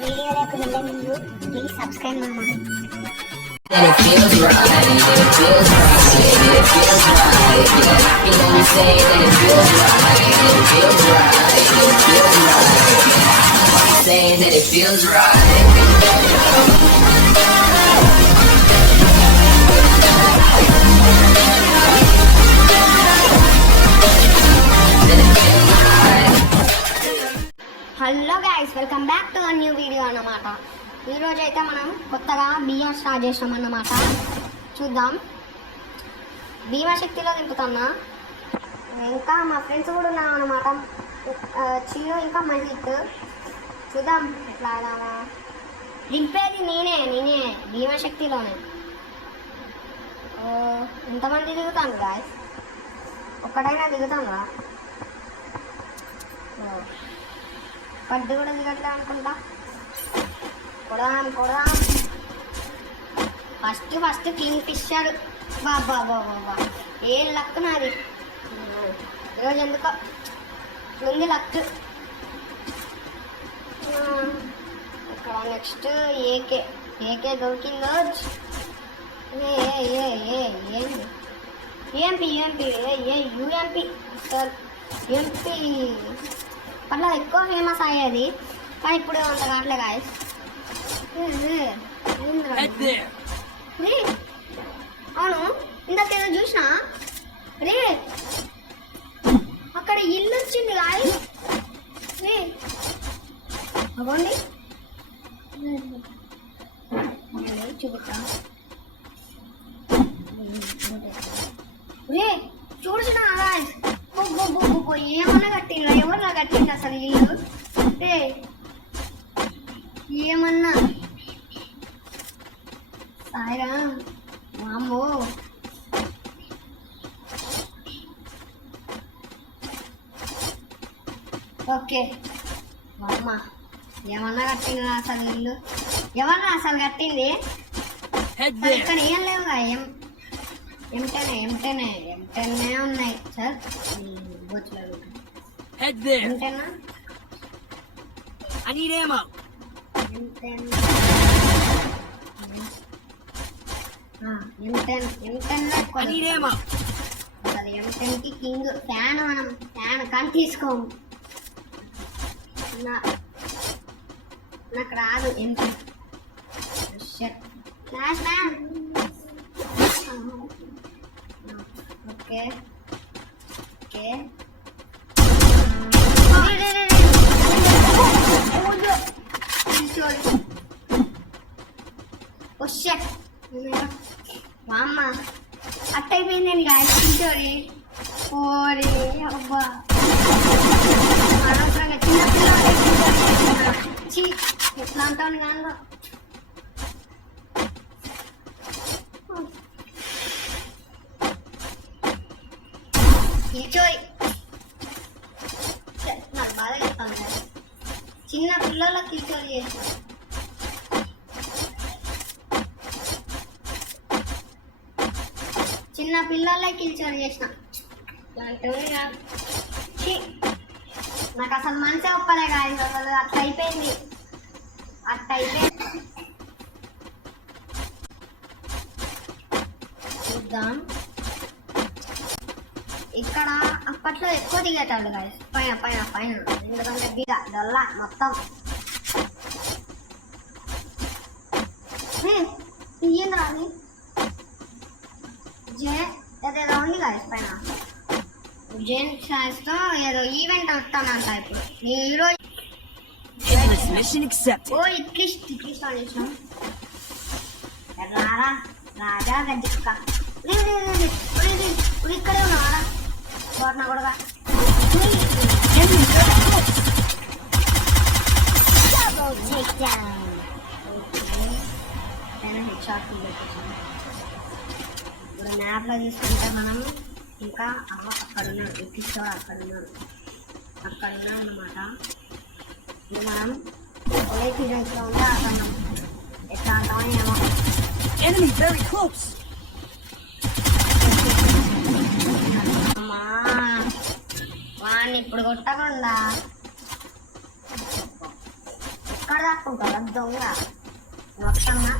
వీడియోలోకి వెళ్ళే ముందు ప్లీజ్ సబ్స్క్రైబ్ మామ. It feels right, it feels right, it feels right, yeah. You know me say that it feels right, it feels right, it feels right. Saying that it feels right. Hello guys, welcome back to new video అన్నమాట. ఈరోజు అయితే మనం కొత్తగా BR start చేసాం అన్నమాట. చూద్దాం, భీమాశక్తిలో దింపుతున్నా. ఇంకా మా ఫ్రెండ్స్ కూడా ఉన్నాం అన్నమాట, చిన్ను ఇంకా మల్లిక్. చూద్దాం ఎట్లా ఆడాలా. దింపేది నేనే భీమాశక్తిలోనే. ఎంతమంది దిగుతాను గాయస్? ఒక్కడైనా దిగుతాను. పడ్డు కూడా దిగట్లే అనుకుంటా. కొడదాం. First Kingfisher. బాబా ఏ లక్ నాది ఈరోజు, ఎందుకో ఉంది లక్. ఇక్కడ నెక్స్ట్ ఏకే దొరికిందో. MP UMP sir. యూఎంపి అట్లా ఎక్కువ ఫేమస్ అయ్యేది, కానీ ఇప్పుడు అంత కావట్లే గాయస్. అవును, ఇందాకేదో చూసినా రే, అక్కడ ఇల్లు వచ్చింది గాయస్. అవ్వండి చూపిస్తా రే, చూడుచున్నా గాయస్. ఏమన్నా కట్టిందా? ఎవరన్నా కట్టింది అసలు ఇల్లు? అంటే ఏమన్నా సాయిరా మామో. ఓకే అమ్మ, ఏమన్నా కట్టిందా అసలు ఇల్లు? ఎవరన్నా అసలు కట్టింది? ఇక్కడ ఏం లేవుగా, ఎంటెనే ఉన్నాయి సార్. బొచ్చులు ఎంటెనా? I need ammo. I need ammo. అసలు M10కి కింగ్ ఫ్యాన్. మనం ఫ్యాన్ కానీ తీసుకోము. నాకు రాదు M10. Flash man. ఓకే మా అమ్మ అట్టయిపోయింది గాయత్రి. ఓరి అబ్బా, అనవసరంగా చిన్నపిల్లలు ఎట్లా అంటాను కానీ కిచోరి. నాకు బాధ చెప్తాను కదా, చిన్న పిల్లలకి కిచోరి చేసిన. చిన్న పిల్లలే కిల్చోరి చేసిన. నాకు అసలు మనసే ఒప్పలే కాదు, అసలు అట్లా అయిపోయింది. చూద్దాం, ఇక్కడ అప్పట్లో ఎక్కువ దిగేటాళ్ళు కాదు, పైన ఎందుకంటే బిగ డొల్లా మొత్తం. ఏంద్రా అది? ఏదో ఉంది కదా పైన. జేన్ సాయిస్ తో ఏదో ఈవెంట్ వస్తానంట ఇప్పుడు. ఈరోజు ఇట్లిస్ట్ ఆడిస్తాం. రాజా గజ్జిక్క ఇక్కడే ఉన్నారా? బోట్న కూడా ఇప్పుడు మ్యాప్లో తీసుకుంటే మనం ఇంకా అక్కడ ఉన్నాం, ఎక్కిస్తాడు అక్కడ ఉన్నాం అన్నమాట. ఇప్పుడు మనం సీజన్స్లో ఉంటే అక్కడ ఎట్లా అంటామని ఏమో. అమ్మా, వాడిని ఇప్పుడు కొట్టకుండా దాక్కుంటారా దొంగ మొత్తమ్మా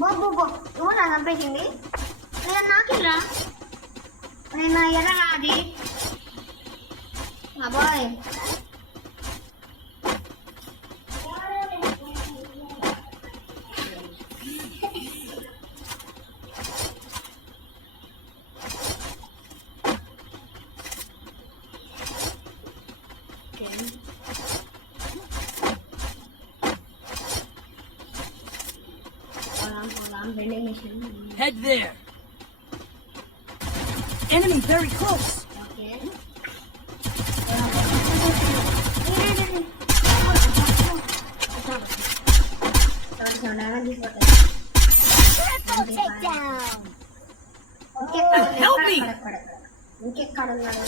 బో బో బో నువ్వు నా చంపేసింది నేను నాకిరా నేను నా ఎర్ర నాది అబ్బాయ్ vending machine. Head there. Enemy very close. Okay. Triple takedown. Help me. ఇంకెక్కడున్నాడు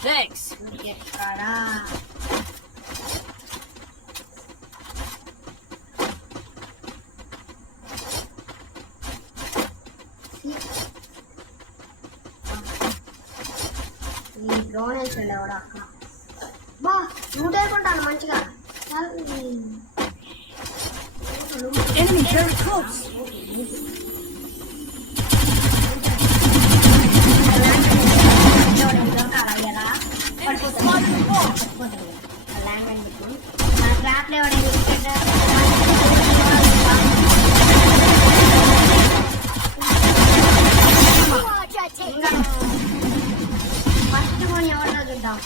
Thanks. ఇంకెక్కడా ఈ డ్రోన్ వేసిండే కూడా అక్కడ బా లూట్ వేసుకుంటాను మంచిగా Enemy very close. Quadra takedown. First కొని ఎవరితో చూద్దాం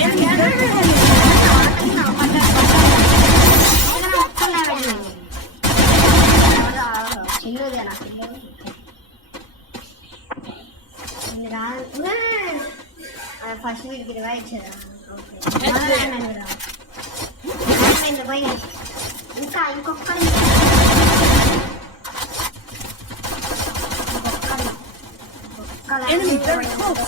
Enemy very close. చిన్నదేనా ఫస్ట్ వీడికి ఇరవై ఇచ్చేదా పోయి ఇంకా ఇంకొకరి Enemy very close.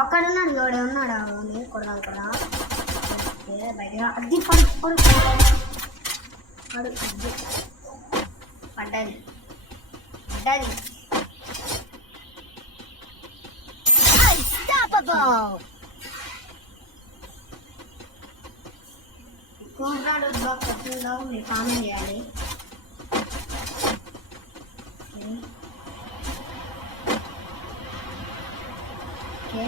ఒక్కడున్నాడు ఎవడే ఉన్నాడు కొడదాం కదా బయట అది పడు పడు పడు పడ్డది పడ్డది Unstoppable. కూర్రాడు బాక్స్ వచ్చిందో మీరు కామెంట్ చేయాలి ఓకే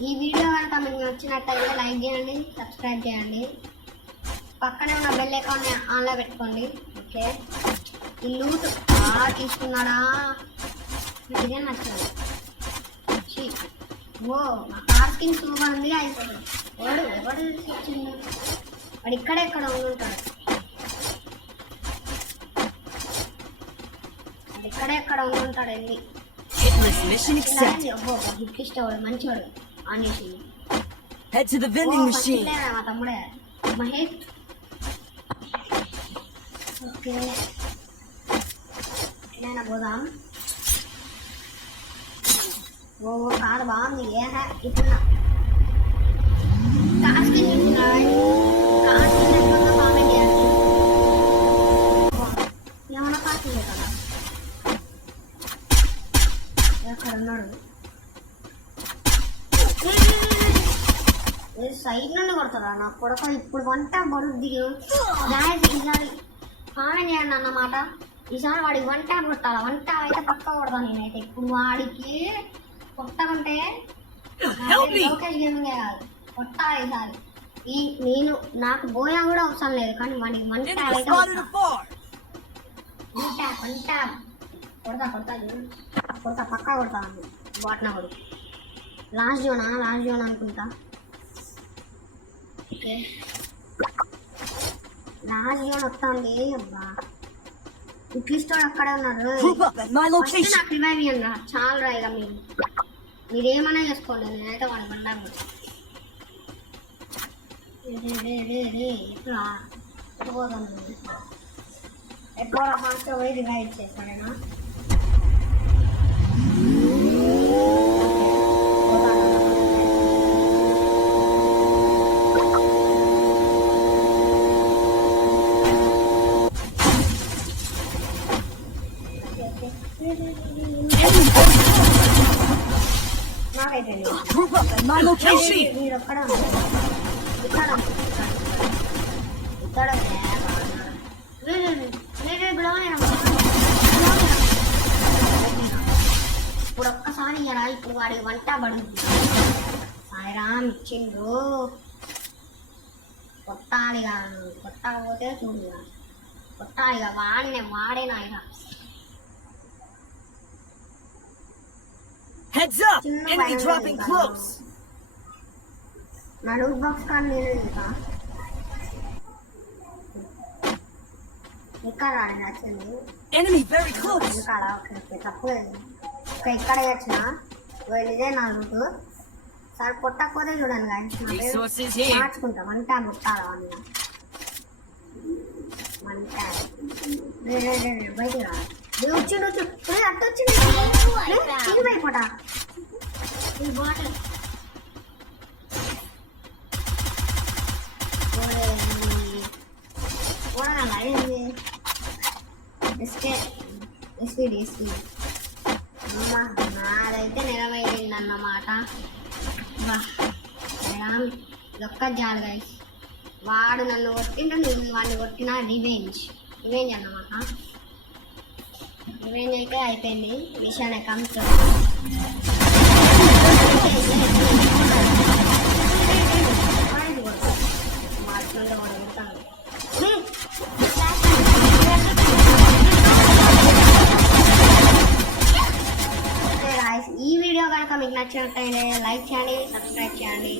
ఈ వీడియో కనుక మీకు నచ్చినట్టయితే లైక్ చేయండి సబ్స్క్రైబ్ చేయండి పక్కనే ఉన్న బెల్ ఐకాన్ ఆన్లో పెట్టుకోండి ఓకే ఈ లూట్ బాగా తీసుకున్నాడా నాకు ఇదే నచ్చింది ఓ నా కార్ స్కిన్ సూపర్ ఉంది అయిపోతుంది ఎవడు వచ్చిండు వాడు ఇక్కడెక్కడ ఉంటాడు వాడు ఇక్కడెక్కడ ఉంటాడు వెళ్ళి Hitless mission accepted. అబ్బో గిఫ్ట్ ఇష్టవాడు మంచివాడు అనేసి Head to the vending machine. మా తమ్ముడే మహేష్ ఓకే ఎక్కడైనా పోదాం ఓ కారు బాగుంది ఏ ఇప్పుడు కార్ స్కిన్ చూస్తున్నాడు కార్ స్కిన్ ఎట్లుందో కామెంట్ చేయండి ఏమన్నా కార్ స్కిన్ కదా ఎక్కడ ఉన్నాడు సైడ్ నుండి కొడతారా నా కొడక ఇప్పుడు వంట బరువు దిగి ఈసారి కామెంట్ చేయండి అన్నమాట ఈసారి వాడికి వంట కొట్టాలి వంట అయితే పక్క కొడతాను నేనైతే ఇప్పుడు వాడికి కొట్టకుంటే లోకేష్ గేమింగ్ కాదు కొట్టాలి ఈసారి నేను నాకు బోయా కూడా అవసరం లేదు కానీ వాడికి వంట Enemy అయితే spotted afar. వంట కొడతా కొడతా పక్కా కొడతాను బాట్నా కూడా లాస్ట్ జోన్ అనుకుంటా ఓకే లాస్ట్ జోన్ వస్తుంది అబ్బా ఇంకిష్టోడు అక్కడే ఉన్నారు Group up at my first location. నాకు రివైవ్ ఇయ్యండి చాలా రా ఇక మీరేమన్నా చేసుకోండి నేనైతే వాడి బండాము ఎట్లా పోతాను ఎక్కువ ఫాస్ట్ పోయి revive చేస్తాడేనా నాకైపోయింది. Group up at my location. మీరు ఒక్కడ ఇక్కడ ఇక్కడ ఇప్పుడు ఒక్కసారి ఇయ్యరా, ఇప్పుడు వాడి వంట పడుతుంది. సాయిరామ్ ఇచ్చిండ్రు, కొట్టాలిగా, కొట్టకపోతే చూడుగా, కొట్టాలిగా, వాడేనా ఇక. Heads up! Enemy dropping close. నా లూట్ బాక్స్ కార్డు నేను ఇంకా ఇక్కడ రాని నచ్చింది Enemy very close. ఇంకా ఓకే తప్పలేదు. ఇక్కడ వచ్చిన ఇదే నా లూటు. సరే కొట్టకపోతే చూడండి guys, నా పేరు Resources here. మార్చుకుంటా. వంట ముట్టాలా అన్న వంట బయటికి రా. వచ్చిండు అట్టు వచ్చింది అయిపోతా ఈ బాటిల్ నాదైతే నెరవేరిందన్నమాట. ఇదొక్క జాలు గైస్, వాడు నన్ను కొట్టిండు, నేను వాడిని కొట్టిన రివెంజ్ అన్నమాట. రివెంజ్ అయితే అయిపోయింది, విషయాన్ని కంప్లీట్. ఈ వీడియో కనుక మీకు నచ్చినట్లయితే లైక్ చేయండి, సబ్స్క్రైబ్ చేయండి.